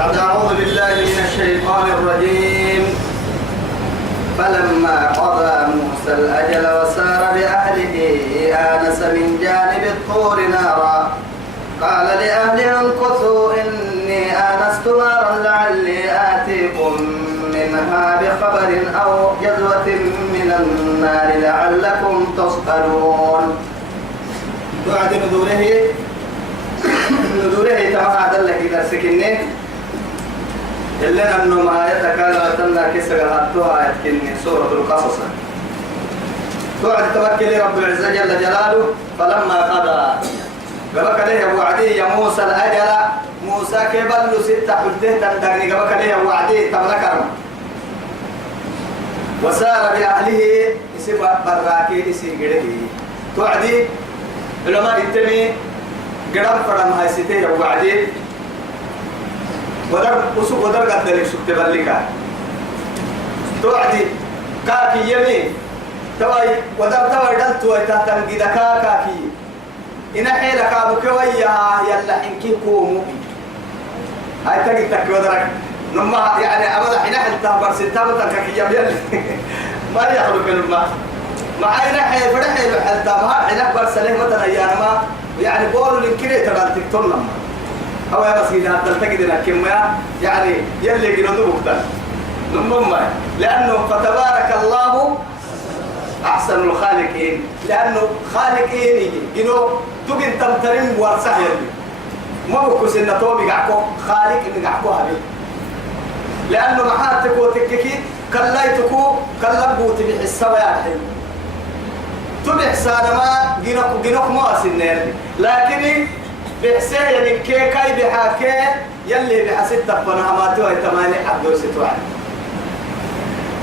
بعد أعوذ بالله من الشيطان الرجيم. فلما قضى موسى الأجل وسار بأهله آنس من جانب الطور نارا قال لأهله امكثوا إني آنست نارا لعلي آتيكم منها بخبر أو جذوة من النار لعلكم تصطلون. بعد ندوره تمام هذا اللي كده سكنه إلا أنه ما يتكلم تنا كسر هاتوها يتكني سورة القصص. بعد توكل رب العزة جل جلاله فلما قضى قبك له وعدي يا موسى الأجل موسى كبل 6 حجته تندقني قبك له وعدي تبلكرم وسار بأهله يسيب براكي يسيب قده توعدي علماء التمي قرب فرم هاي ستة وعدي ودر قدرك سكت بلكا توعدي كاكي يمي توي ودر دلتو تهتم قد كاكي إن حيلك أبوك وياها يلا حنكي كومو هاي تقلتك ودرك نما يعني أبدا حين حلتها برسلتها بتركك يلا ما يخلق الماء معايا حي فرح حلتها ما حين برسله مثلا يا ما يعني بقولوا للكريه ترى تكتب لما أو يا بس إذا تلتقي لنا كم يعني يلي جنودو بكتر نما لأنه فتبارك الله أحسن الخالقين لأنه خالقين يجي جنو تبين تمترين ورسه يلي ما بكوس إن تومي قعكو خالق إن قعكو هذي لأنه محاتك وتككي كلايتكو كلبوت بحسوا يا حين تبحسان ما جنوك ما أسنين لكن بحسين يعني كاي بحاكي يلي بحسيت تبنا ما توي تماني عبدو ستوان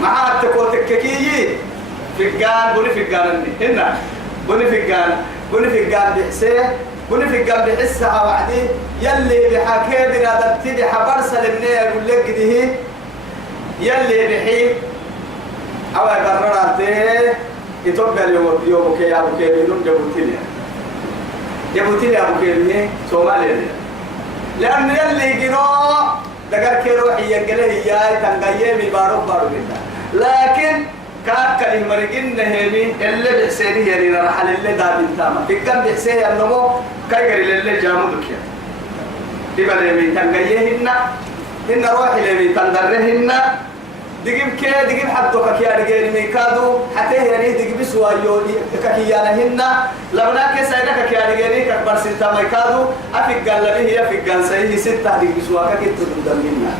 محاتك وتككي فقان بني فقان هنا بني فقان بحسين بني فقان بحسها وعدي يلي بحاكي بنادرتي بحبر سلمني يقول لك ده يلي بحي أو يقررته يتوقع يوم كي يابو كي ينوم جبوتيني أبو كي سومالي لأن يلي جنو دقر كي روحي ينقله إياي تنقيه ببارو جدا لكن كاكل المرقين نهيمي اللي بحسيني يعني نرحل اللي دابين تاما فكان بحسيني النمو كايقر اللي جامدك يبقى لمن تنقيه هن روحي لمن تنقرهن دقيب حدوك يا رجال ميكادو حتى يعني دقيب سوايو ككيانا هن لونا كسينك يا رجال كبر ستة ميكادو أفك قال لي هي فك قال سيه 6 دقيب سواك كنت تدمنا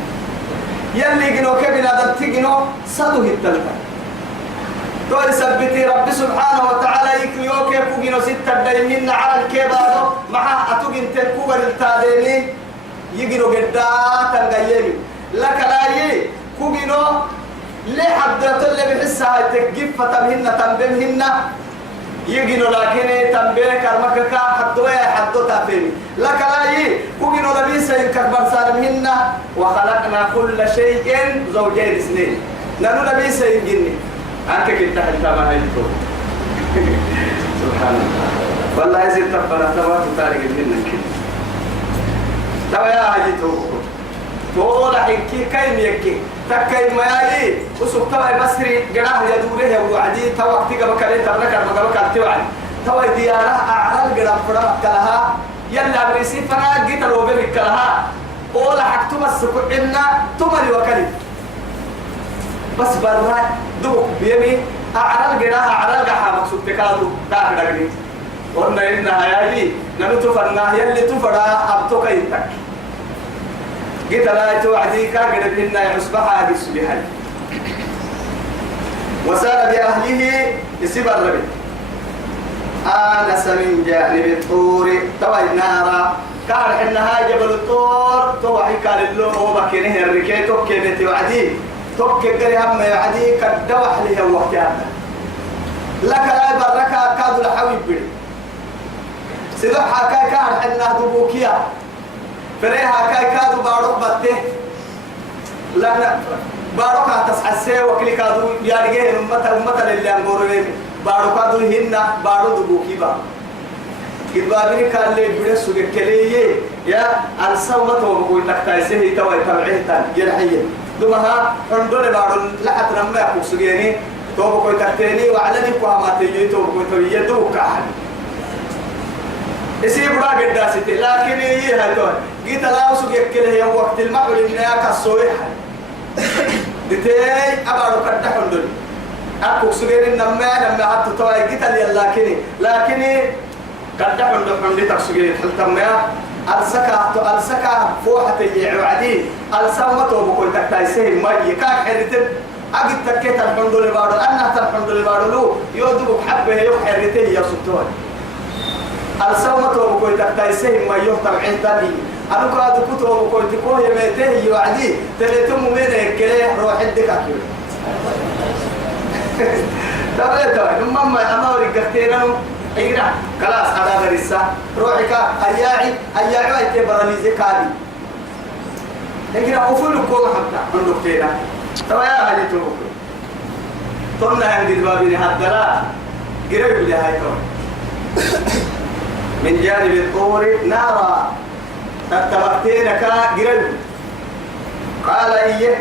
يلي جنو كبنا دبتجنو صدو التلتا تقول سبتي رب سبحانه وتعالى يكيوك يكوجنو 6 دايمين على الكبارو مع أتوجن تكوبر التاديني يجنو قدا تنقيني لك لا كوجنو ليه حدث اللي بحسها تجيب فتمهن تنبمهن يجينو لكن تنبيه كرمك حدوا حدوا تفهم لك لا كوجنو لبيس ينكبر سالمهن وخلقنا كل شيء زوجين اثنين نانو لبيس يجيني أنت كنت حتى ما هيتو سبحان الله والله يزيد تبنا تبارك تاريخ منك تبا يا هيتو طول حكي كاين يكي تكاي ماي وسوق تبع مصري جراه يدوره وعدي توقتي قبل كلام تبرك قبل كلام توي ديارة أعرال جرام فرا كلها يلا بريسي فرا جيت الوبي بكلها أول حكتو بس كنا تمري وكلي بس برا دو بيمي أعرال جراه أعرال جحا مقصود تكادو تاخدني قلنا إنها ياي نمتو فرنا يلي تفرا أبتو كينتك قلت لا توعدي كاغد بهن يصبح بالسبحان وسار بأهله يسيب الربي آنس من جانب الطور توي نارا كان إنها جبل الطور توحي كان اللون وبكينه الركي توكي توعدي توكي قري هم يعدي كالدوح له وقت هذا لك لا بركة كادوا الحويب بي سيدوحا كان إنها دبوكيا فريها كاي كادو باروك بته لا باروك تسحسه وكل كادو يارجه مثل اللي أنقوله باروك كادو هنا بارو دبوكي با كتبابني كان لي بدر سوق كليه يا الصومة وبقول تكتايسه توي تبعيه جرحية دمها عندنا بعض لحد لما يقول سجيني توبكوا تكتيني وعلني قامات يجي توبكوا تبيه دوك أحد يصير براق الداسة لكن هي هذول جيت لا أسوق كله يوم وقت المعول إني أكسويه دتي أبغى كده حندل أكو سجين لما حتى توي جيت لي لكن كده حندل تكسجين حلتما ألسكا فوحة يعدي ألسامة توبكوا تكتايسه ما يكاك حرتين أجد تكيت الحمد لله بارو أنا الحمد لله بارو لو يودو حبه يحرته يا سلطان السومة وبكون تكتايسه ما يهتم عندني أنا كادو كتو وبكون تكون يميته يوعدي تلتم من الكلاه روح الدك أكيد تبى نمما أنا ورجعتنا إيرا خلاص هذا درسة روحك أياعي تبرني كادي إيرا أفول كل حتى عندك تينا تبى يا هذي توكل ثم عند الباب هذا قريب لهاي من جانب الطور نارا تتبقتين قريب قال إيه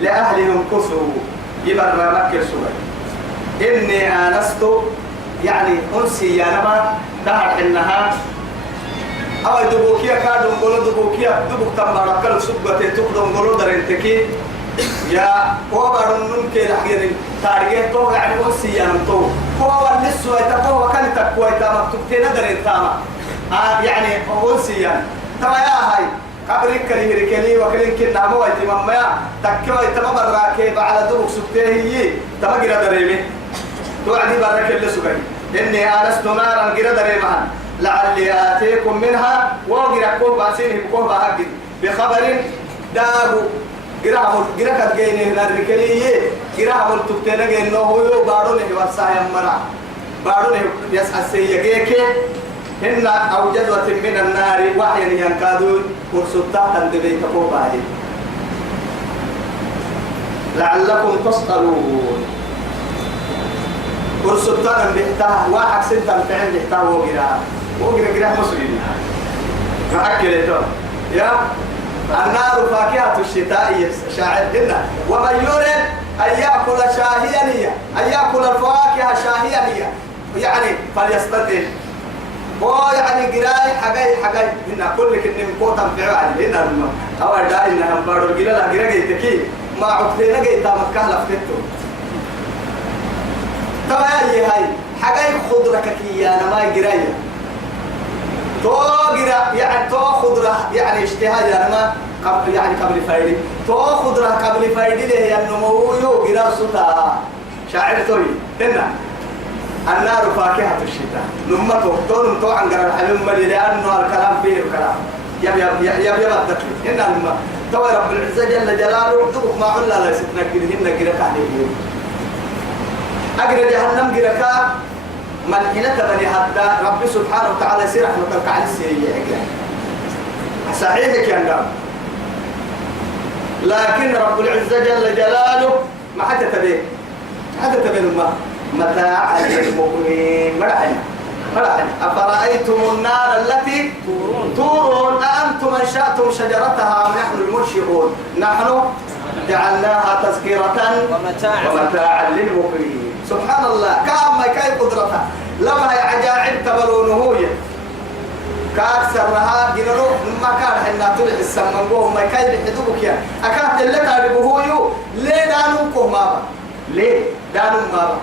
لأهلهم كسوا يبرر مكة سوى إني آنست يعني أنسي يا نما دهر إنها أو دبوكيا كادو قولوا دبوكيا دبوك تمارا كل سبته تقدم قولوا درنتكي يا هو بارون كي لحقين تاريخ تو يعني أنسي يا نمتو هو اللسوا يتقوى كان تقوى يتامك تبتين درنتاما يعني أنسي يعني تما يا هاي قبرك كلي ركلي وكلين كنا مو اهتمام ما تكوا اهتمام الراكب على دبوك سبته هي تما قرا دريمي توعدي بارك اللي سبعي إني آنست نارا قرا دريمان لعلي آتيكم منها وقرا كوبا سيني كوبا هكذا بخبر دابو قرا قد جيني هنا الركلي قرا تبتنا جينه هو بارونه وسايا مرا بارونه يسعى سيجيك إن أو جذوة من النار وحيا ينكادون ورسطا تندبيك كوبا لعلكم تصطلون ورسطا بيحتاه واحد سنتا فعل بيحتاه وقرا مسلمين فأكل يا النار فاكهة الشتاء شاعر لنا ومن يريد أن يأكل شاهيا أن يأكل الفواكه شاهيا يعني فليستطيع يعني قراي حقاي هنا كل كن مقوطا فعل هنا أو داي إنها بارو الجلال قراي تكي ما عقدنا جيتا مكة لفتو تمام هاي حقاي خضرة كي أنا ما قراي تو قرا يعني تو خضرة يعني اجتهاد يعني ما قبل يعني قبل فايدة تو خضرة قبل فايدة له يعني نمو يو قرا ستا شاعر توي هنا النار فاكهة الشتاء لما تقطون تو عن قرا الحلم ملي لأنه الكلام فيه الكلام يا بدك هنا لما تو رب العزة جل جلاله تبقى ما علا لا ستنا كده هنا قرا كحلي أقرا جهنم قرا كا من حين تبني حتى رب سبحانه وتعالى سير رحمتك على السيئة صحيح يا نعم لكن رب العزة جل جلاله ما حتى تبين ما متاع للمؤمنين مرحبا أفرأيتم النار التي تورون أأنتم أنشأتم شجرتها أم نحن المنشئون نحن جعلناها تذكرة ومتاعا للمؤمنين سبحان الله كأما كاي قدرتها لما عجائب تبلونه هي كأكثرها جنرو ما كان حنا طلع السمن قوم ما كاي بحدوك يا أكاد اللي تعرفه هو ليه دانوكم مابا ليه دانو مابا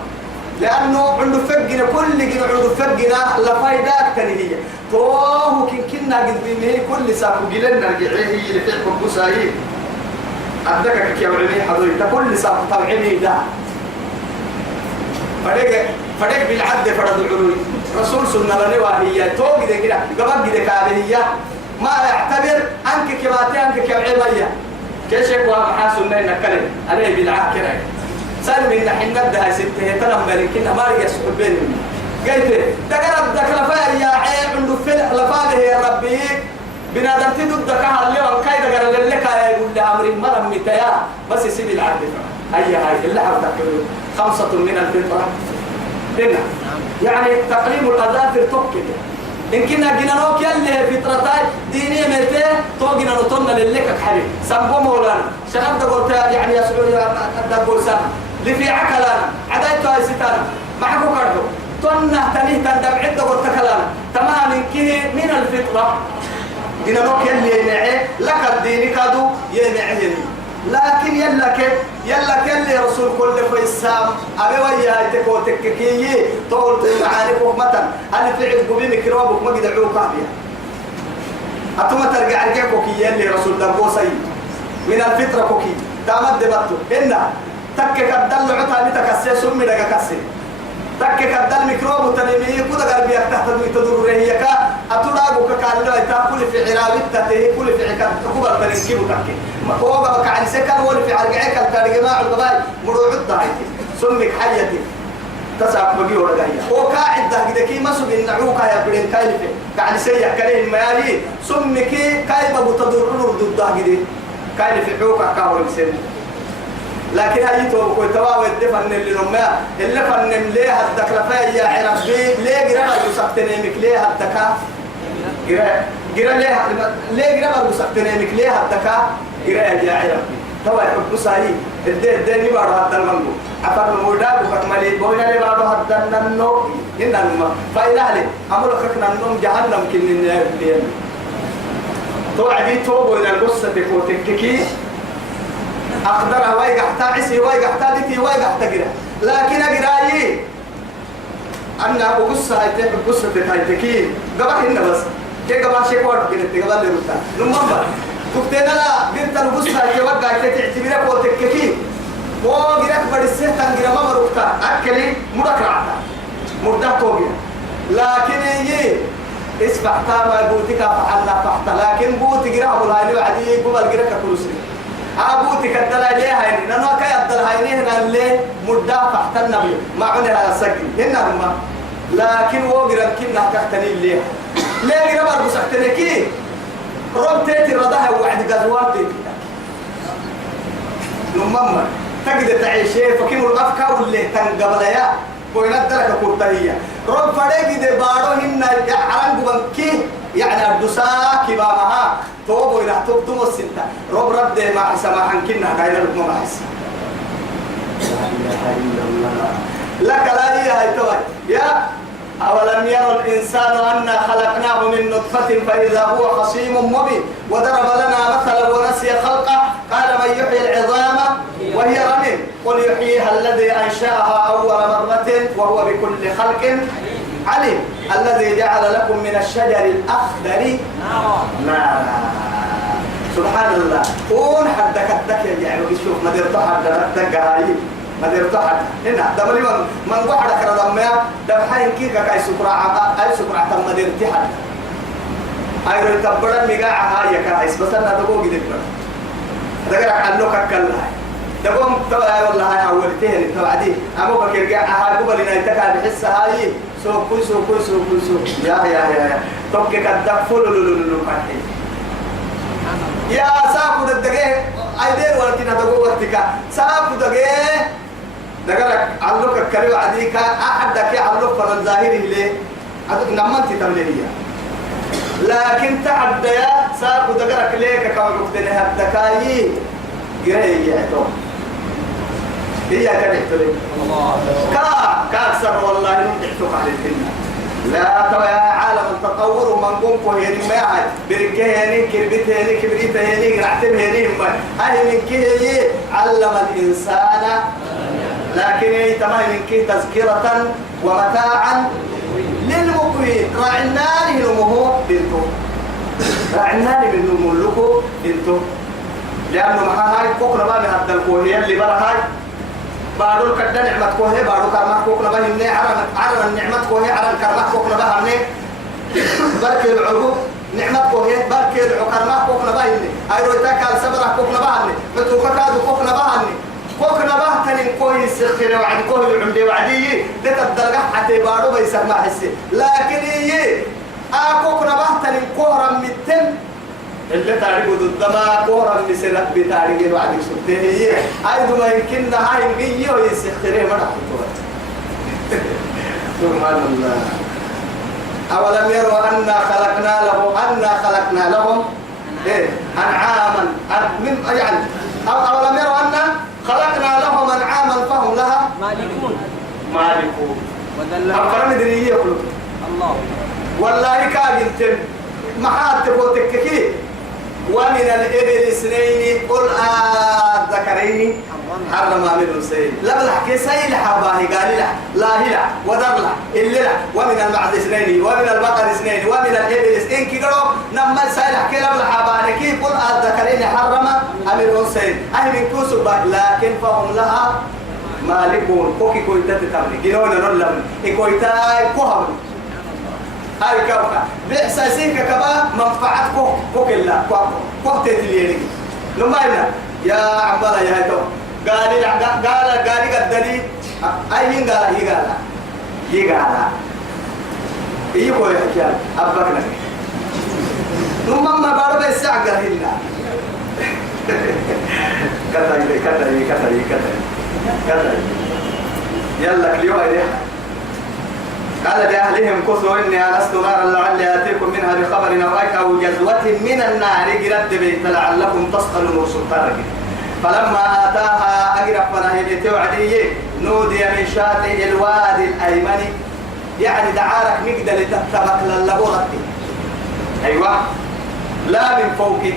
لأنه عنده فقنا كل جنا عنده فقنا لفايدات تنهيه توه كنا قد بينه كل ساق جلنا رجعيه اللي فيكم بسايين أدرك كي أولي حضوري كل ساق طبعيني ده فرق بالعد فرد العلوي رسول سنة لنواهية توقي ذا كده قبل كده كابهية ما يعتبر أنك كباتي أنك كبعيبية كيش يكوى محاسن إنك كلم عليه بالعد كده سالم إن حنا بدها ستة تنم بالكنا ما رجع سحب بينهم قلت تقرب ذاك لفاء يا عيب عنده فلح لفاء يا ربي بنادم تدود ذاك اليوم كايدا قال لك يقول لي أمري مرة متيا بس يسيب العد هاي اللي حرتك 5 من الفطرة هنا يعني تقليم الأذان في التوكل إن كنا جينا نوك يلي فطرتاي دينية متى توجينا نطلنا للك حبيب سبوا مولانا شنب دقول يعني يسوع دقول سنة اللي في عقلنا عدايته هاي ستانا معكو كردو تنا تنيه تندم عدة قلت كلانا تمام كه من الفطرة جينا نوك يلي ينعي لك الدين كادو ينعي لكن يلا كل رسول كل فيسام أبي ويا تكو تككيه طول معارفه مثلا هل في عقب بميكروبك ما قد عوق بيها أتوما ترجع رجعك كي يلي رسول دبوسي من الفطرة كوكي تامد دبتو إنها تكك الدل عطها بتكسي سمي لك كسي تكك الدل ميكروب تنميه كذا قلبي تحت تدور رهيك أتلاقوك كالله تأكل في عراويته كل في عكاد كبر تنكيبو تكي هو بقى عن سكر ولا في عرقعك الترجمة القبائل مروع الضعيف سمك حيتي تسعب بقي ولا جاية هو قاعد ده كده كي مسوا بالنعوكة يا بدين كايلفة قاعد يسيح كلام مالي سمك كايبة بتدور ضد ده كده كايلفة عوكة كاول سن لكن هاي تو كوي تواوي الدفن اللي نما اللي فنم ليه الدكلفة يا عرب ليه جرا يسقطني مك ليه الدكا جرا ليه جرا يسقطني مك ليه الدكا جرا يا عرب توا يحب ساي الدني بارو هذا المنو أفر مودا بكملي بوينا لي بارو هذا النو هنا نما فإذا هلي أمر خكنا النوم جهنم كنن نيل تو عدي تو بوينا القصة تكوتككي أقدر هواي قحتا عسي هواي قحتا دتي هواي قحتا جرا لكن أجراي أنا بقصة هاي تك بقصة هاي تكي قبل هنا بس كي قبل شيء قارب كده قبل لروتا نمبر تكتنا لا بنت القصة هاي وقع تعتبرها قوتككي وجرك بدرسه تنجرا ما مروكتا أكلي مركعتا مرده توجي لكن يجي اسمع تاما بوتك فعلنا فحت لكن بوتك جرا أبو الهاني وعدي قبل جرك كروسي أبوتك الدلائل هاي نحن كي الدلائل هنا اللي مرده فحت النبي ما عنا السجن هنا هم لكن وجرا كنا تحتني اللي ليه جرا برضو سحتني كي رب تأتي ردها وعد جزوات نمما تقدر تعيشي فكيم الأفكار اللي تنقبل يا بوينات درك كورتهية رب فريق دي بارو هن عرنق بنكي يعني الدساء كبامها توبو إلى تبتم السنة رب دي مع سماحا كنا قايل لكم مع لك لا هي توي يا أولم يرى الإنسان أنا خلقناه من نطفة فإذا هو خصيم مبين وضرب لنا مثلا ونسي خلقه قال من يحيي العظام وهي رميم قل يحييها الذي أنشأها أول مرة وهو بكل خلق عليم الذي جعل لكم من الشجر الأخضر نارا سبحان الله قول حدك الدك يعني شوف ما درت حدك هاي ما درت حد هنا دبلي من قعدك رضميا دبحين كيك كاي سكرا أي سكرا تم ما درت حد أيضا تبرد مجاعة هاي كايس بس أنا تقول جديد دقرك عنك كلها دقوم تبع والله هاي أولتين توعدي أمو بكر جاء هاي قبل إن يتكلم بحس هاي سو يا توك كذاب فلولولولو كاتي يا ساكو الدقيه أيدير ولكن هذا هو وقتك ساكو دقيه دقرك عنك كلوا عديك أحدك عنك فن ظاهره ليه نمت تمليه لكن تعد يا ساكو دقرك ليك كم وقتنا هالدكاي جري يعتو هي كده كأكثر والله نمدحتك على الدنيا لا ترى يا عالم التطور ومن قمكم هني ما يعد بركه هني كربته هني كبريته هني رعته هني ما هاي من كه علم الإنسان لكن هي تمام من كه تذكرة ومتاعا للمقوين راعنا لهم بنتو راعنا من ملكه بنتو لأنه ما هاي فوقنا بقى من هذا الكوهية اللي برا هاي بارو كذا نعمة كوهية بارو كرمك فوقنا بقى هني عرن النعمة كوهية عرن كرمك فوقنا بقى هني بركي العروق نعمة كوهية بركي العكرمك فوقنا بقى هني أي رويتك على سبرة فوقنا بقى هني متوقع كادو فوقنا بقى هني فوقنا بقى تاني كوهي سخيرة وعد كوهي العمدي وعدي ده الدرجة حتى بارو بيسمع حسي لكن هي فوقنا بقى تاني كوهرم متن اللي تعرفوا ضد ما كورا بسرعة بتعرفين وعدك سبته هي أيضا ما يمكن هاي مجيء ويسخره ما نحطه سبحان الله أولم يروا أنا خلقنا لهم إيه أنعاما يعني أولم يروا أنا خلقنا لهم أنعاما فهم لها مالكون أفرم دريه يقولون الله والله كاجلتم محات تبوتككي ومن الإبل اثنين قل الذكرين حرم من الأنثيين لا بلحكي سيل حباه قال لا هلا ودرلا إلا ومن المعز اثنين ومن البقر اثنين ومن الإبل اثنين كيقولوا نما سيل حكي لا بلحباه كي قل الذكرين حرم من الأنثيين أهل من كوسب لكن فهم لها مالكون كوكي كويتا تتمني جنونا نلم كويتا كوهم هاي كوكا بإحساسيك كما منفعت كوك الله كوك تتليني لما يا عبالة يا هيتو قال قدني أي مين قال هي قال إيه كوي حكيان أبك لك لما ما بارو بيساع قال هنا كتري يلا كليو هيديها قال لأهلهم كثوا إني أنست نارا لعلي آتيكم منها بخبر أو جزوة من النار قرد بيت لعلكم تصطلون وسلطانك فلما آتاها أقرب فنهي توعدي نودي من شاطئ الوادي الأيمن يعني دعارك مقدر تتبك للبورتي أيوة لا من فوقك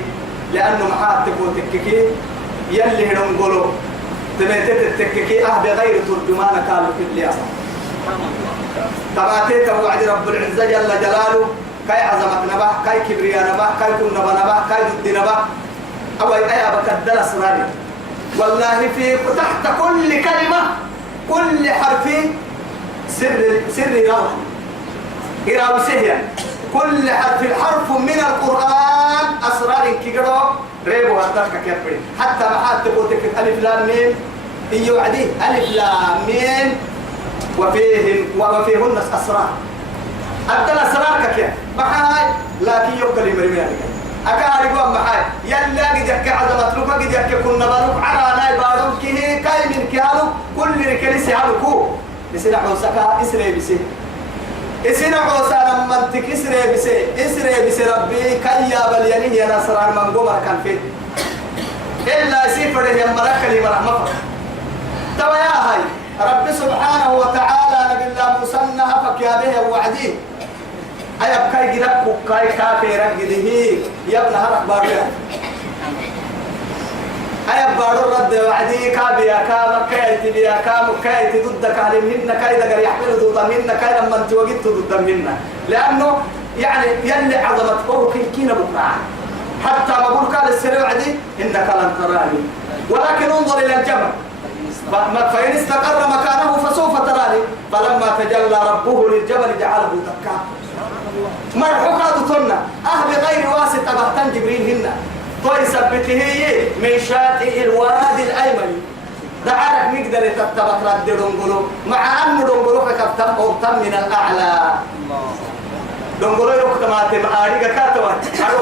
لأنه محاتك وتككي يلي هنقولوا تميتت التككي بغير ترجمان قالوا في الياسر تباتيت وعد رب العزة جل جلاله كاي عظمت نبح كاي كبرياء نبح كاي كن نبح كاي ضد نبح أو أي بكدل أسراري والله في تحت كل كلمة كل حرف سر روح إراو سهيا كل حرف من القرآن أسرار كيقرأ ريبو هتاك كيفري حتى محات تقولك ألف لام ميم يوعدي ألف لام ميم وفيهن أسرار أدل أسرار كيف محاي لكن يبقى لمرمي عليك أكاد يقول محاي يلا قد يحكي عظمت لك قد يحكي كنا بلوك على ناي بارون كيه كاي من كيالو كل ركليسي عالكو يسنع عوسكا إسري بسي يسنع عوسا لما انتك إسري بسي ربي كي يابل ينيه يا نصران من قمر كان فيه إلا سيفره يمرك لي مرحمة تبا يا هاي رب سبحانه وتعالى نبي الله مسنى أفك يا به وعدي أيب كاي جرب كاي كافي رجله يا ابن هرق باريا أيب بارو رد وعدي كابيا كام كاي تبيا كام كاي ضد كلمهن كاي دقر يحمل ضدهن كاي لما انت وجدت ضدهن لأنه يعني يلي عظمت فوق كينا بكرة حتى ما بقول قال السر وعدي إنك لن تراني ولكن انظر إلى الجبل فإن استقر مكانه فسوف تراني فلما تجلى ربه للجبل جعله دكا مرحوكا دتنا بغير واسطة بهتن جبريل هنا طيب سبته من شاطئ الوادي الأيمن دعارك نقدر تتبك رد دنقلو مع أنه دنقلو فكفتم أوتم من الأعلى دنقلو يروك تماتي معاريك كاتوا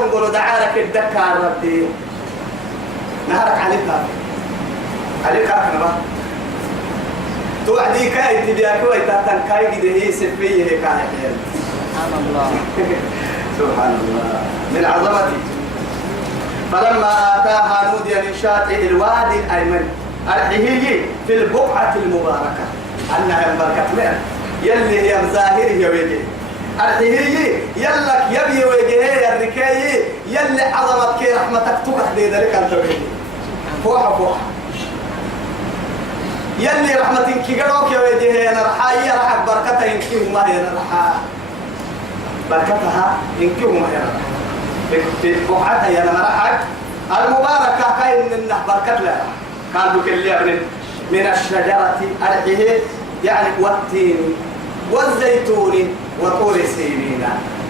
دنقلو دعارك الدكار ردي نهارك عليك أكنا توعدي كاي تبيا كوي تاتن كاي كده هي سفيه هي كاي سبحان الله سبحان الله من عظمتي فلما آتاها نودي من شاطئ الوادي الأيمن أرحيه في البقعة المباركة أنها البركة من يلي هي ظاهره يوجه أرحيه يلك يبي وجهه الركاي يلي عظمتك رحمتك تكح ذلك التوحيد فوح يلي رحمتك قروك يا وجهه أنا رحايا رح بركتها ينكيه ما هي رحا بركتها ينكيه ما هي في بقعتها يا رحاك المباركة كاين إنه بركت لها قالوا كل ابن من الشجرة أرحيه يعني والتين والزيتون وطور سينين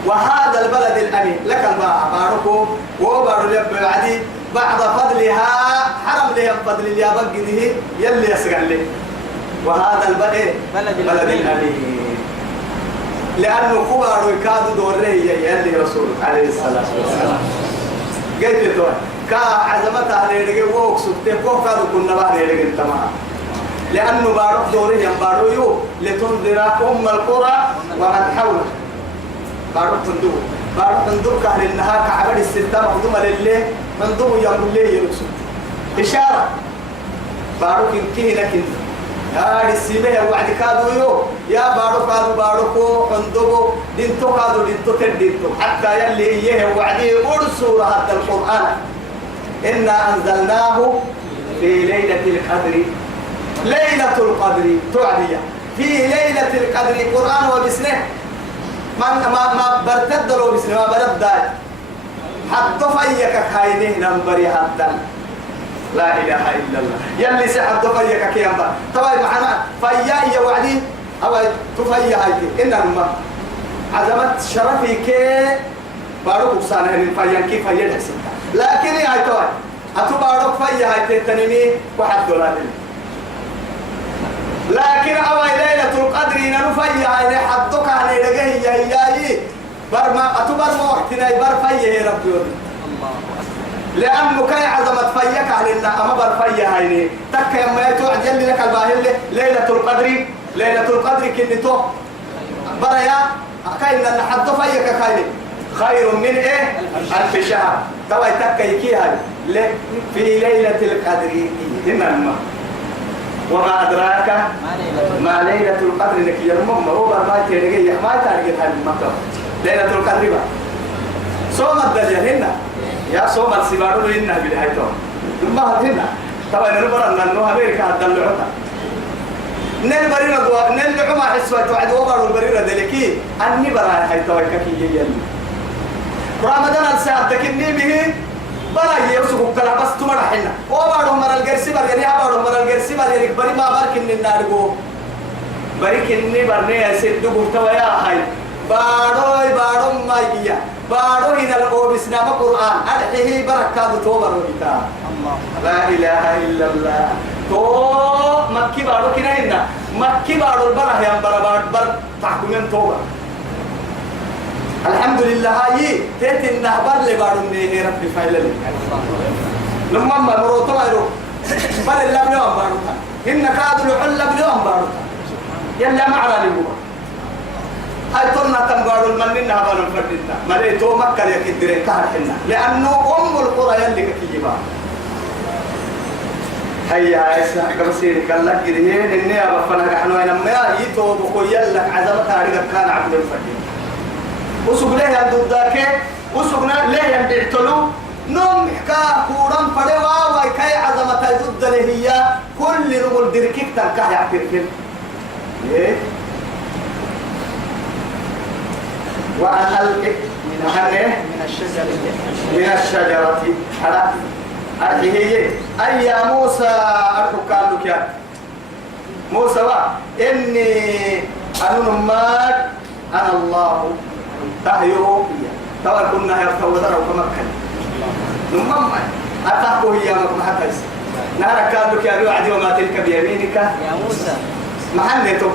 وهذا البلد الأمين لك الباع باركو وبارو لب العدي بعد فضلها حرم لهم فضل اليابق ده يلي يسقل لي وهذا البلد الأمين لأنه كبار ويكادوا دوره يلي رسول عليه الصلاة والسلام قلت له كا عزمتها ليرجع ووكسوت تكوه كادوا كنا بقى ليرجع تمام لأنه بارك دوره ينبارو يو لتنذر أم القرى ومن حوله بارو صندوق كان إنها كعبد الستة مخدومة لله صندوق يوم الليل يرسل إشارة بارو كنكي لكن يا السيمة وعد كادو يا بارو كو صندوق دينتو كادو دينتو تدينتو حتى يلي إيه وعدي أرسل هذا القرآن إنا أنزلناه في ليلة القدر ليلة القدر تعدي في ليلة القدر قرآن وبسنه ما برتد لو بسنه ما برد حتى فيك خاينه نمبري حتى لا إله إلا الله يلي سحب فيك كيامبا طبعا معنا فيا يا وعدي أو تفيا هايتي إنما عزمت شرفي كي بارو بسانه الفيا كيف يدحسن لكن يا توي أتبارك فيا هايتي تنمي واحد دولار لكن أوي ليلة القدر نرفيا هاي حدك على رجعي يا برما أتبر ما وقتنا يبر فيا يا ربي لأنه كان عظمت فيك على إن أما برفيا هاي تك يوم يتوعد يلي لك الباهل ليلة القدر كنتو بريا كاين أن حد فيك خير من إيه 1000 شهر توا تك يكي هاي في ليلة القدر إنما وما أدراك ما ليلة القدر لك يوم هو ما تيجي ما تارجت هاي المكة ليلة القدر بقى صوم الدجال هنا يا صوم السبارو هنا بالهايتون ثم هنا طبعا نبرر أنه أمريكا هتدلعوها نل برينا دوا نل لعما حسوا توعد وبرر البريرة ذلكي أني برا هايتوي كي يجي رمضان الساعة تكني به برا يوسف كلا بس تمر حنا وبرر مر الجرسي بريني أبرر مر الجرسي بريني بري ما بارك إن النار جو بريك إني برني أسد بقطة يا هاي بارو ما يجيا بارو هنا لقوا بسنام القرآن أرحيه بركة توبر وبتاع لا إله إلا الله تو مكي بارو كنا هنا مكي بارو البره يا بر تحكمين توبر الحمد لله هاي تيت النهبر اللي بارو مني ربي فايلة لما مرو تويرو بل اللي بلوم بارو هن كادوا الحل بلوم بارو يلا معنا لبوا هاي ترنا تنبارو المنين هبان الفردنا مريتو مكة يكدرين كهر حنا لأنه القرى يلي كيجيبا هيا يا إسحاق بصير قال لك إذن إني أبفنا نحن إنما يتو بقول يلك عزمتها عليك كان عبد الفردين وسقنا يا دوداك وسقنا ليه يبيعتلو نوم حكا كورم فدوا وكاي عزمتها ضد هي كل نمر دركك تنكح يعترفين إيه وأن ألقك من الشجرة حلا أرحيه أي يا موسى أرحك لك يا موسى إني أنا أنا الله تهيرو توا كنا يفتوى ذرا وكمكن نمم أتحكوا هي مكمحة نهارك لك يا وعدي وما تلك بيمينك يا موسى محنته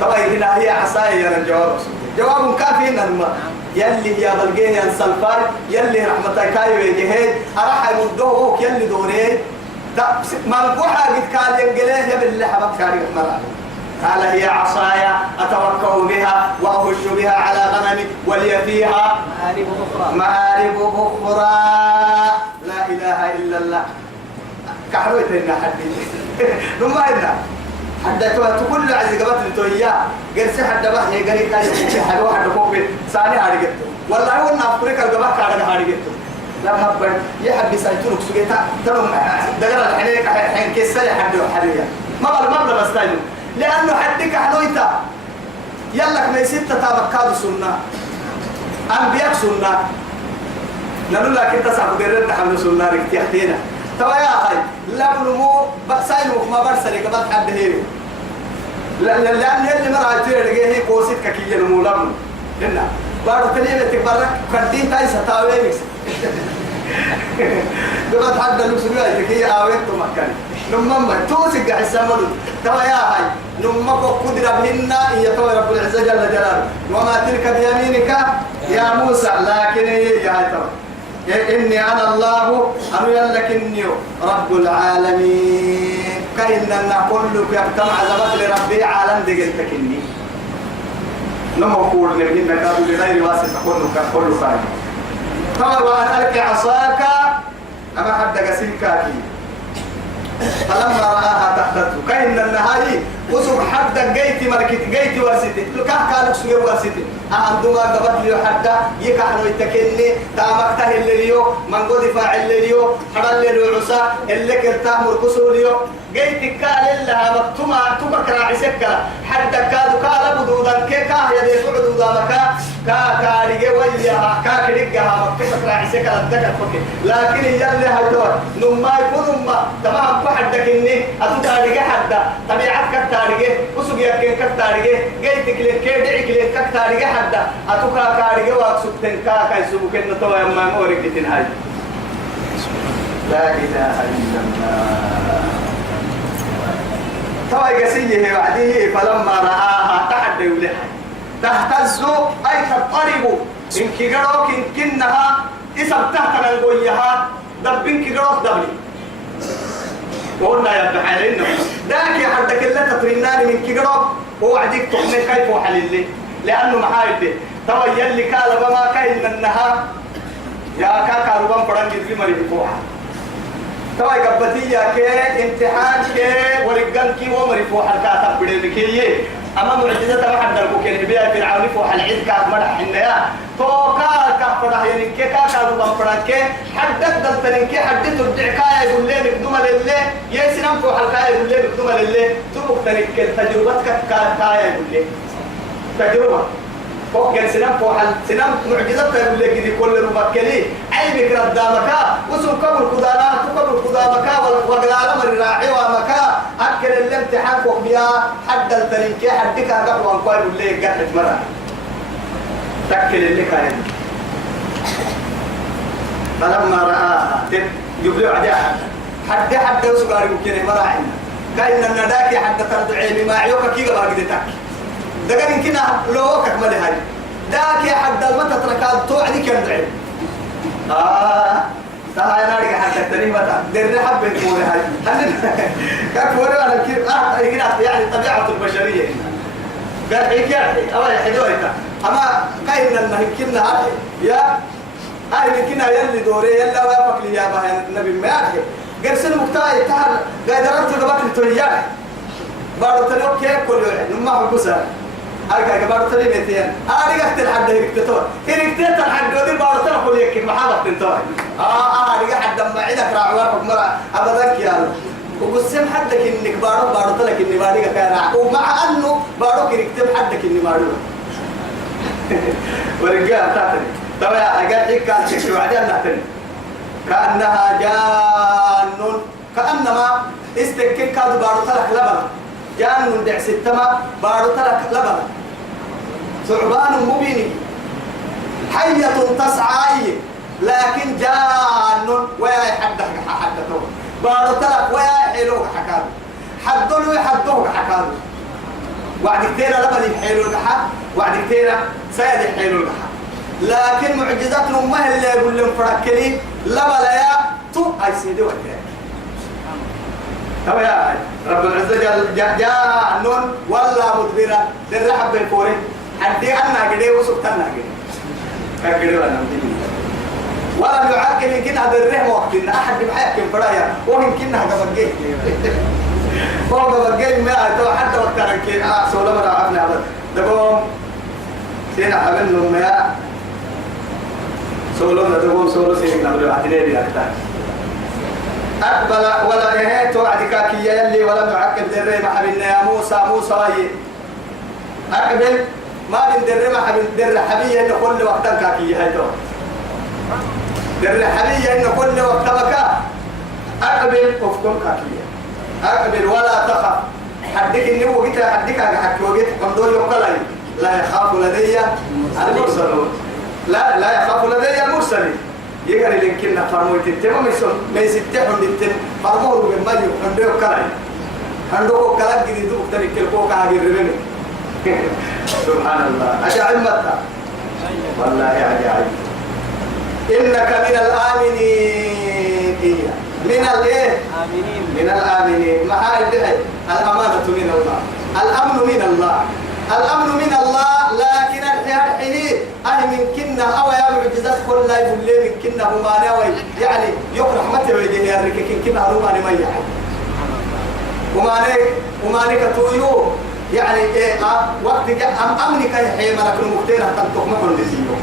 طبعا هنا هي عصاي يا الجواب جواب كافي إنما يلي يا بلقيه يا سلفار يلي رحمتك كاي وجهه أراح يمدوه يلي دوري ما القحة قد قال ينقله يا بالله حبك شاري مرة قال هي عصايا أتوكأ بها وأهش بها على غنمي ولي فيها مآرب أخرى لا إله إلا الله كحروت لنا حدي ثم إنا حتى تقول له عزيز قبل تويا قرص حتى بحي قري كان حد واحد فوق ثاني هارجته والله هو نافريك القبل كان هارجته لا هبل يحب يسايتونك سجيتا ترى دقر الحين حين كيسة حد حرية ما بس تاني لأنه حدك حلويتا يلا ما يصير تتابع سنة أنبياء سنة نقول لك أنت صاحب قررت حمل سنة ركتيحتينا توا يا هاي لا بنمو بساينو ما برسلي قبل حد هيرو لأن يلي مرة تيجي هي قوسيت ككيل نمو لامن هنا بارو تليه تكبرك كدين تاي ستاوينكس قبل حد لوكسبيا تكيه آويت مكان نمما توسق حسامل توا يا هاي نمما قدر بهنا هي توا رب العزة جل جلاله وما تلك بيمينك يا موسى لكن هي هاي توا إني أنا الله أنا يلك إني رب العالمين كأننا كلك يجتمع زبط لربي عالم دقلتك إني نمو كور لمن كادوا لغير واسطة كل كان طبعا وأن ألقي عصاك أما حد قسمكاكي فلما رآها تحتته كأن النهاية وسوق حد جيت ملكت جيت ورثتي لكه كانوا سوق ورثتي عندما قبض لي حتى يكحنوا يتكلني دامكته اللي ليو من قد فاعل اللي ليو حرل لي عصا اللي كرتاه مركسو ليو جيت كال لها مكتومة تبكر عسكرة حتى كادوا كال بدودا كاه يدي بدودا مكا كارجي وياها كارجيها مكتومة عسكرة تكفك لكن يجلي هدور نما يكون نما تمام واحد إني أتوتارجي حتى طبيعتك تارجي وسوق يكين كتارجي جيت كليك كيدعي كليك كتارجي حتى أتوكا كارجي وأكسبتن كايسوك إنه توا يوم ما أوريك تنهاي لا إله إلا الله توا يقسيه بعديه فلما رآها تحدي ولها تهتز أي تضطرب إن كيروك إن كنها إسم تحت القويها دبين كيروك دبلي وقلنا يا بحالين ذاك يا حدك اللي تطريناني من كيروك ووعدك تحمي كيف وحلل لأنه محايد توا يلي كالا بما كاين النها يا كاكا ربان فرنج في مريض فوحة توا قبتي يا كي امتحان كي ورقان كي ومريض فوحة كاتب بدين كي أما معجزة ما حد نقول كي بيا في العون فوحة العيد كات مرح النيا تو كاكا فرح يعني كي كاكا ربان فرنج كي حدك دلتنين كي حدك ترجع كايا يقول لي مقدومة لله يسنم فوحة كايا يقول لي مقدومة لله تبقى تنك تجربتك كايا يقول لي تجربة فوق سنام فوق سنام معجزة يقول لك دي كل المكلي أي بكرة دامكا وسوق قبل قدانا تقبل قدامكا وقلال من راعي ومكا أكل الامتحان فوق بيا حد الترينكي حدك أقوى وانقوى يقول لك قاعد مرة تأكل اللي كان فلما رآها يقول عداها حد وسوق قارب كده مراعينا كأن النداك حد تردعي بما عيوك كي قبل قد تأكل دقن يمكن لو وقت مالي هاي داك يا حد المتى تركاد توعدي كم دعي تها أنا أرجع حتى تاني متى درنا حبة كورة هاي كورة أنا كيف يعني طبيعة البشرية قال حكي يعني أول حدوية أما كاين لما يمكننا هاي يا هاي يمكننا يلي دوري يلا وافق لي يا بها النبي ما يعرف قرسل مقتاي تهر قادرت قبل التويان بارو تنوك كيف كل يوم نما حبسها أرجع كبار تري متين أرجع أختار حد يكتور هنكتور حد ودي بارو ترى كل يك محبط تنتظر أرجع حد ما عندك راعوك مرة أبدا كيان وقسم حدك إنك بارو تلك إني بارجع كان ومع أنه بارو كنكتب حدك إني بارو ورجع تاتني طبعا أرجع هيك كان شكله عادي ناتني كأنها جان كأنما استكك كادو بارو تلك لبن جان من دع ستما بارو تلك لبن ثعبان مبين حية تسعى لكن جان ويا حدك حدته بارو تلك ويا حلوك حكاد حدلو يحدوك حكاد وعد كتير لبن يحيلوا الحد وعد كتير سيد يحيلوا الحد لكن معجزتهم ما هي اللي يقول لهم فركلي لبلا يا تو أي سيدي وكذا يا رب العزة جاء نون ولا مدبرة درحب بالفوري حدي عنا كده وسبتنا كده كده ولا ولا يعقل يمكن هذا الرحم وقتنا أحد بحياك فرايا ويمكن هذا بقيه فوق بقيه ما تو حتى وقتنا كده سولا مرة عبنا هذا دبوم سينا حبلنا ما سولا دبوم سولا سينا نقول عدلي بيأكتر أقبل ولا نهيت وعدك كي يلي ولم يعقب دري ما حبلنا يا موسى وي أقبل ما بين دري ما حبل دري حبية إن كل وقت كاكي هيدو دري حبية إن كل وقت بكا أقبل وفكم كاكي أقبل ولا تخف حدك إني وقت حدك حكي وقت قمدور يقلعي لا يخاف لدي المرسلون لا يخاف لدي المرسلين يقال لكن فرموا تتم ما يستحون للتم فرموا بالمجيء عندو كلاي عندو كلاي جديد وقتني كلكو كهاجر ربنا سبحان الله أجعل متى والله عجائب إنك من الآمنين من الإيه من الآمنين ما هاي الأمانة من الله الأمن من الله الأمن من الله لكن أهل من كنا أو يا معجزات كل لا يقول لي من كنا هما ناوي يعني يقرأ رحمته ويجي يا رك كنا هما ما يحب وما نك تويو يعني إيه وقت أمنك يحيي ملك المختار تنطق محل لسيو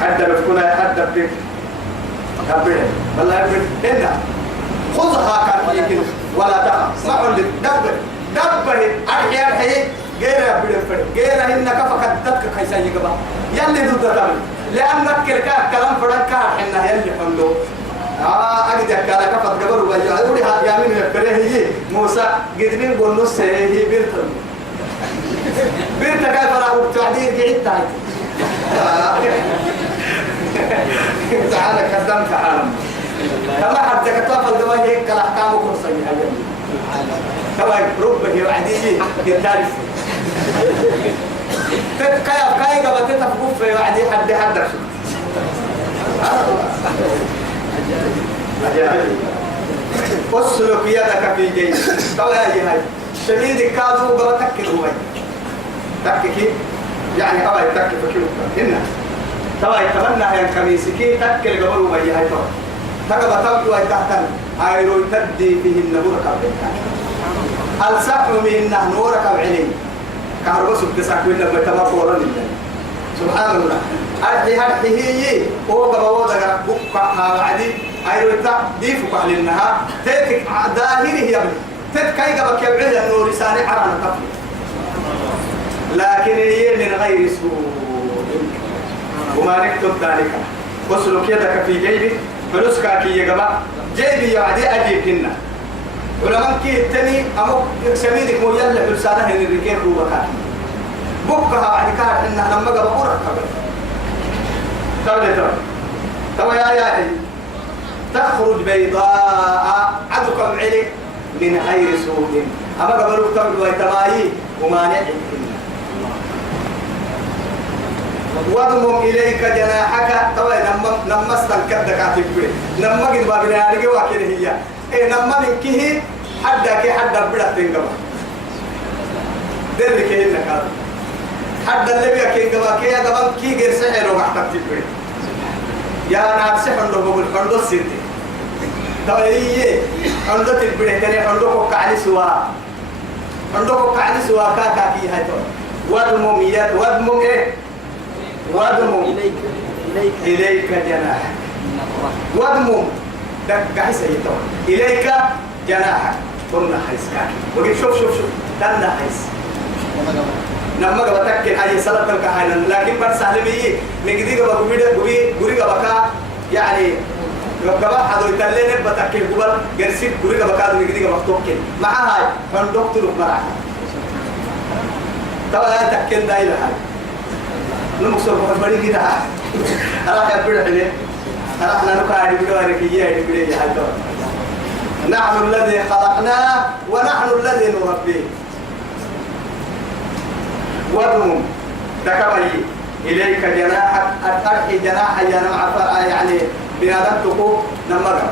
حتى بتكون حتى بك أبدا والله أبدا هنا خذها كان يمكن ولا تخف ما عندك دبه أحياء غير أبدا فرق غير إنك فقط تتك كيسا يقبل يلي ضد تمام لأنك كلام فرق كاحنا يلي حملو أجد كلا كفت قبل وجاء يقول هذا يمين يفكره هي موسى قدرين بونس هي بيرتم كيف راح تعديل قعدت تعالى كذب تعالى كما حتى كتاب الدواء هيك الأحكام كرسي كما ربه وعديه يتعرف كاي قبل تتفقف في وعدي حد اسلك يدك في جيبك طلع هاي شديد كادو قبل تكل هو تككي يعني طبعا تكل فكيف هنا طبعا يتمنى هي الكنيسة تكل قبل ما يجي هاي طبعا تبدو هاي تحتن هاي رو تدي فيه النور قبل السحر من نور قبل كهرباء سبتساك ولا بتمر سبحان الله هذه هي هو قبل وضع بقى عادي هاي رو تديفك على النهار تك ظاهره يا ابني تتكاي قبل كبعد النور رسالة عرنا طفل لكن هي من غير سوء وما نكتب ذلك وصلوا يدك في جيبك فلوسك كي يقبع جيبي يعدي أجيب كنا ولما كي التاني أمو سميدك مو يلا بلسانه إن الركيب هو بكاك بكها بعد كار إنها لما قبع أورك قبل تبا يا تخرج بيضاء عدك معلك من غير سوء أما قبلوك تبدو ويتمايي وما نعلم واضمم إليك جناحك طبعا نما استنكدك عتبه نما قد بابنا عليك واكله هي إيه نما من كه حدا بلا تنقبا ذلك إنك حدا اللي بيك إنقبا كي أقبا كي غير سحر وقعتك تبه يا نار سحر بقول حندو السيدي طبعا إيه حندو تبه تاني حندو كوكالي سوا كاكا كي هاي واضمم إيه واضمم إليك جناحك واضمم دك حسي إليك جناحك قلنا حيسكاك وقل شوف تنا حيس نما قبتك هاي صلاة الكهانة لكن بس سهلمي نقدي قبي قبكا يعني قبا حدو يتلين بتك قبل جرسيب قبي قبكا نقدي قبكتوك مع هاي من دكتور مرعى طبعا تكين دايلة هاي نمسور بحبري كده أراك أبدا حلي أراك نكاد بدوارك إياه بدي هذا نحن الذي خلقناه ونحن الذي نربيه وضم تكمل إليك جناحك أرحي جناح جناح يعني بنادمتك نمرة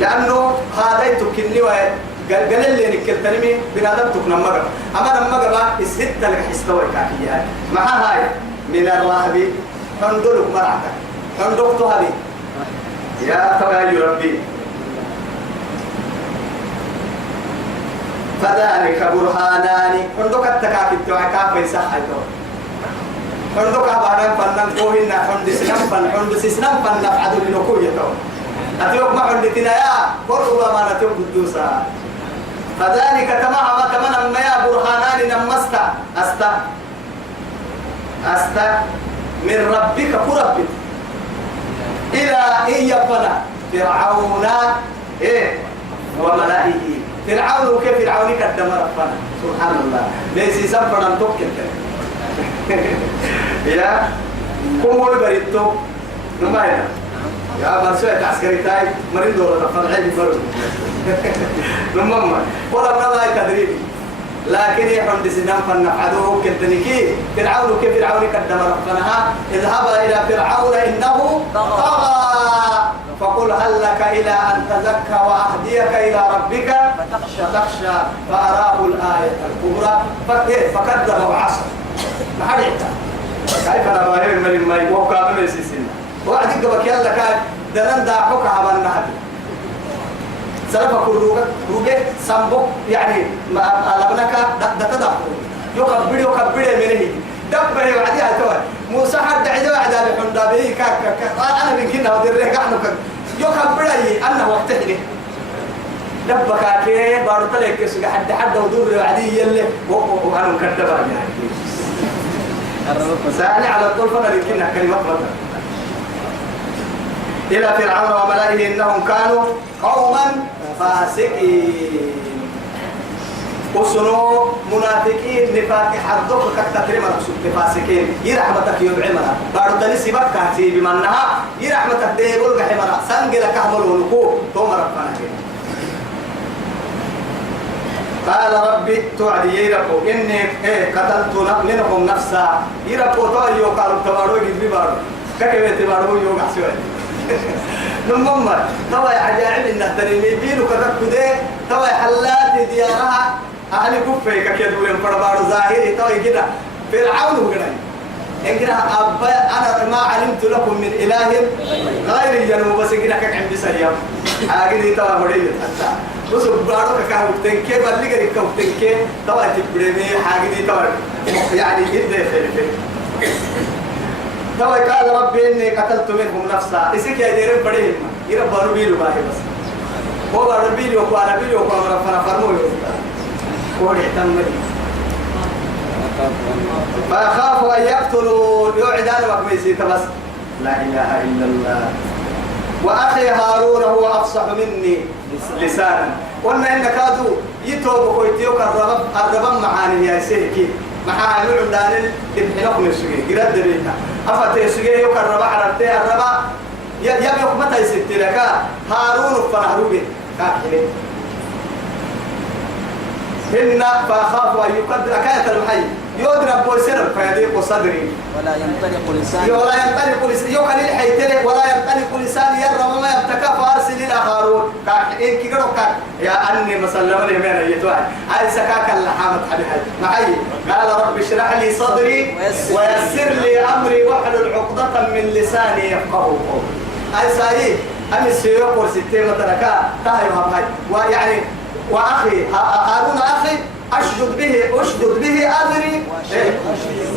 لأنه هذا تكني قال اللي نكلتني بنادمتك نمرة أما نمرة الست لك حستوى كافية مع هاي من الرهب فندلك مرعتك فندلك تهبي يا تواجي ربي فذلك برهانان فندلك التكاكب توعكا فيسحيتو فندلك أبانا فنن قوهن فندس سنم فنفعد لنكويتو أتيوك ما حندتنا يا قروا ما نتيوك الدوسا فذلك تمام ما يا برهانان نمستا أستا من ربك كربك إلى إن يبنى فرعون إيه وملائه فرعون كيف فرعون قدم ربنا سبحان الله ليس سبنا توكل يا كم هو بريتو نماينا يا برسوة عسكري تاي مريض دولة فرعين فرد نمما ولا نماي تدريبي لكن يحمد سنام فنفعدوه كالتنكي فرعون كيف فرعون قدم ربنا اذهب إلى فرعون إنه طغى فقل هل لك إلى أن تزكى وأهديك إلى ربك فتخشى فأراه الآية الكبرى فكذب وعصى ما حد كيف أنا باهي من الماء وكامل يسيسين وعدك بك يلا كان دلنا داحوك عبالنا هذه سلفا كروجة سامبو يعني ما لبناك دتدخل يكبر منه دبر وعديها توه موسى حد عدوا عدا الحندا به أنا من كنا وديره قحنا يكبر أي أنا وقتني دبك كي بارت لك كيس حد ودور وعدي يلي وأنا مكتبة يعني سألني على طول فنا لكنا كلمة مثلا إلى فرعون وملئه إنهم كانوا قوما فاسقين وسنو منافقين نفاق حدوك كتتري مرسول فاسقين يرحمتك يبعمنا بارد لسي بكاتي بمنها يرحمتك ديبول قحمنا سنجل كهمل ونقو توم ربنا قال ربي توعدي يربو إني قتلت منهم نفسا يربو توعدي وقالوا تبارو يجد ببارو كيف تبارو يوقع سوى نمم توا عجائب إنه تريني بينو كذا كده توا حلات ديارها أهل كفة كيدولين فربارو ظاهري توا كده فرعون وكده إن كده أبا أنا ما علمت لكم من إله غير ينمو بس كده كعم بسريم أجد توا هريل حتى بس بارو كهوتنكي بلي كده كهوتنكي توا تبرمي حاجة توا يعني جدا خير توا قال ربي إني قتلت منهم نفسا إسك يا ديرم بديهم يربى ربيلو باهي بس هو ربيلو وقاربيلو وقارفنا فرموا هو يهتم فأخاف أن يقتلوا يعدان وكميسي بس لا إله إلا الله وأخي هارون هو أفصح مني لسانا قلنا إن كادوا يتوبوا كويتيوك الربا معاني يا سيكي معاني عندان ابنكم السجين قرد بيها أفتى السجين يوك الربا عرفتي الربا يبيك متى يسبت لك هارون فرحروبي كاكلي إن فأخاف أن يقدر كاية المحي يضرب بوسر فيضيق صدري ولا ينطلق لساني يوكل الحيتلك ولا ينطلق لساني يرى ما يبتكى فارسل إلى هارون إن كيرو كان يا أني مسلم لي من يتوعد هاي سكاك اللحامة حبيبي معي قال رب اشرح لي صدري ويسر لي أمري واحلل عقدة من لساني يفقهوا قولي هاي سايي أمي السيوق ورستين مدركا تهي وهاي ويعني وأخي هارون أخي أشدد به أمري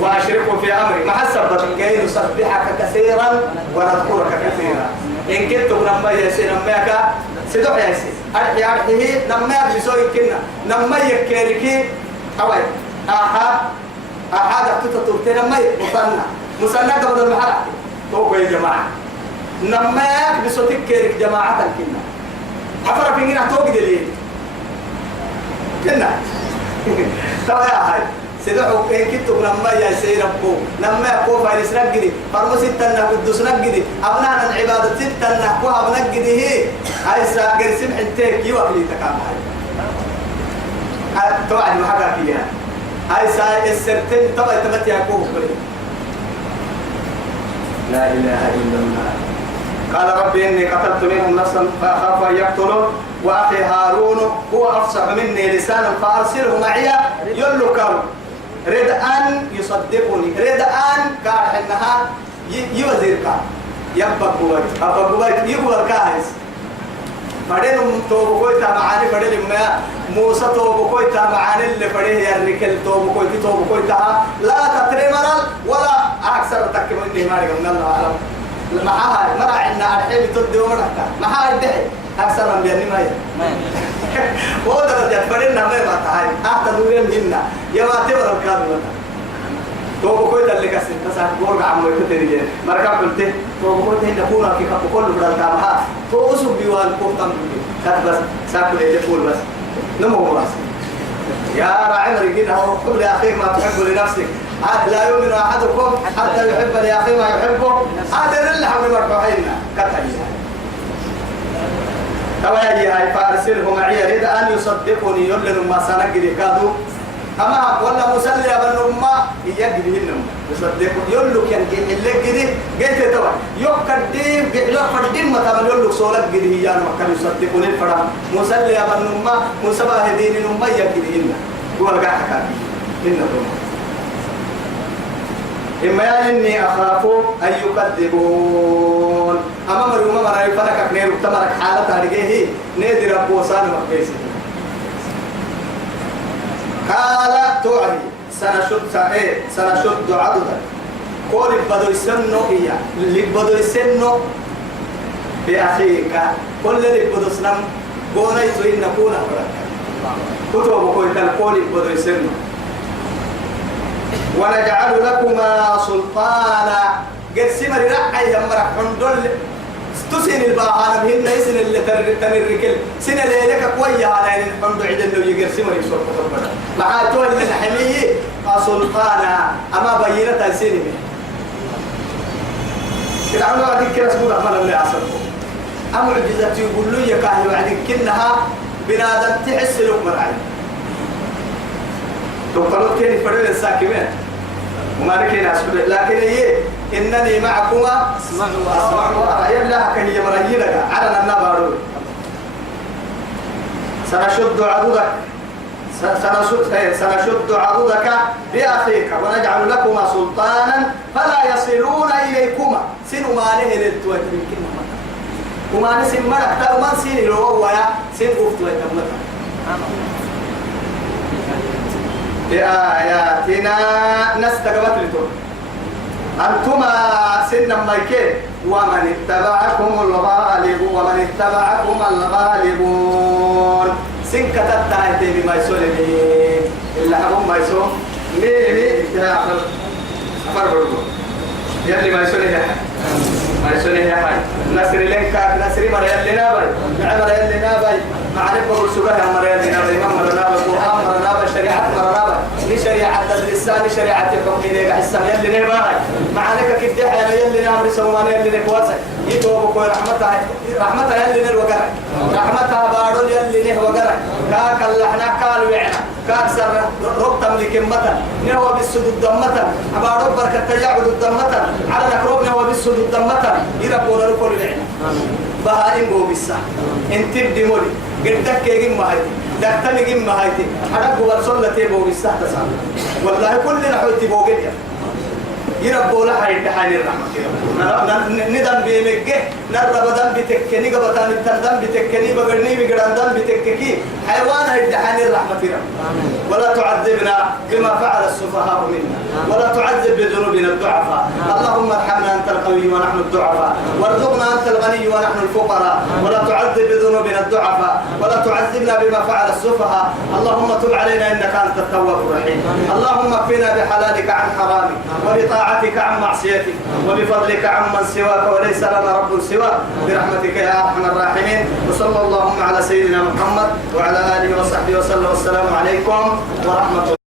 وأشركه في أمري ما حسبت كي نسبحك كثيرا ونذكرك كثيرا إن كنت نما يسي نماك سدوح يسي أرحيه نماك بسوي كنا نما يكيركي أوي أحد تتطورتين نما مثنى قبل المحرق توقع يا جماعة نماك بسوي كيرك جماعة كنا حفر في جنة توقع دليل كنا ترى يا هاي سيدحو إن كنت لما يا سيربو لما يقول فارس نجدي فرمو ستنا قدوس نجدي أبناء العبادة ستنا قوها بنجدي هي هاي ساقر سمح انتك يوكلي تكام هاي توعد محاكا فيها هاي ساقر السرتين طبعا تمت يقوه لا إله إلا الله قال ربي إني قتلت منهم نفسا فأخاف أن يقتلوا وأخي هارون هو أفصح مني لسانا فأرسله معي يلقوا رد أن يصدقني رد أن قال إنها يوزيرك يبقى قوات أبقى قوات يقول كاهز فدين توبكوي تابعاني فدين ما موسى توبكوي تابعاني اللي فدين يركل توبكوي تها لا تترمرل ولا أكثر تكمل ما رجعنا الله أعلم معها مرة عندنا الحين تدي ومرة معها الدحي أكثر من بيني ما هي هو درجة فرينا ما يبغى هاي أحد نورين منا يا ما تبغى الكلام تو بقول ده اللي كسر بس أقول عمو يكتري مركب قلت تو بقول ده نكون في كل بدل كامها تو أسوق بيوان كوتام كات بس ساكل يقول بس نمو بس يا راعي رجينا هو قبل لأخيك ما تحب لنفسك عاد لا يؤمن أحدكم حتى يحب لأخيه ما يحبه هذا اللي حمل مرفوعيننا كتب تواجه هاي فارسله معي يريد أن يصدقني يقول ما سنجد كادو أما ولا مسلي بن ما يجدهن يصدقون يقول له كان اللي جدي جيت توا يقدم بيلا فردين ما تمن يقول له سولك جدي هي أنا ما كان يصدقون الفرام مسلي بن ما مسباه دين ما يجدهن هو الجاح كان إنه إما إني أخاف أن يكذبون أما مريم مريم فلك نير تمرك حالة هذه نادر بوسان مقيسي قال توعدي سنشد عضدا قول بدو السنو إياه اللي بدو السنو بأخيك كل اللي بدو سنم قوليت إن نكون كتب قول القول بدو السنو ونجعل لكما سلطانا قد سمر رأي يمرح حندل تسين الباهان بهن يسن اللي تنركل سن ليلك قوية على الحمد عيد انه يقر سمر يسوق تطبنا مع تول من حميه سلطانا اما بينة السينما كده عملوا بعدين كده سبوع عمل اللي عصركم أما عجزت يقول له يكاهي بعدين كنها بنادم تحس لك مرعي تقولوا كيني فرد الساكمين وما لكي ناسبه لكن هي إنني معكما أسمع وأرى يبلها كهي مريلك على النبارو سنشد عضدك بأخيك ونجعل لكما سلطانا فلا يصلون إليكما سنو ما له للتوت من كلمة وما نسم مرك تلو من سين لو ويا سين أفتوى تمتا بآياتنا نستقبت لتون أنتما سن ميكين ومن اتبعكم الغالبون سن كتبت بما يسول إلا هم ما يسول مين يا أخبر برضو يلي ما يسول ما يسول يا حي نصر لك نصر مريال لنا باي مريال لنا باي معرفة بقول سبحان مريال لنا باي إمام مرنا باي قرآن مرنا باي شريعة مرنا باي شريعة الإسلام شريعة الحكم لك حسام يلي لنا باي معرفة كده حياة يلي نعمر سومان يلي نكواسة يتوب كوي رحمتها يلي نروقرا رحمتها بارون يلي نروقرا كاك اللحنا كال وعنا كاك سر رب تملك متا نهو بالسدود دمتا أبارو بركة يعبد الدمتا على نكروب نهو بالسدود دمتا يربونا نقول العين بهارين بو بالسا انت بدي مولي قدك كيجي مهايتي دكتني جيم مهايتي أنا قبل صلتي بو بالسا تسام والله كلنا حوتي بو قديا يربو لها يدحاني الرحمة ندم بيمجه نرب دم بتكني قبطان التندم بتكني بقرني بقران دم بتككي حيوان يدحاني الرحمة ولا تعذبنا بما فعل السفهاء منا ولا تعذب بذنوبنا الضعفاء اللهم ارحمنا أنت القوي ونحن الضعفاء وارزقنا أنت الغني ونحن الفقراء ولا تعذب بذنوبنا الضعفاء ولا تعذبنا بما فعل السفهاء اللهم تب علينا إنك أنت التواب الرحيم اللهم اكفنا بحلالك عن حرامك وبطاعتك عن معصيتك وبفضلك عن من سواك وليس لنا رب سواك برحمتك يا أرحم الراحمين وصلى اللهم على سيدنا محمد وعلى آله وصحبه وسلم والسلام عليكم ورحمة الله.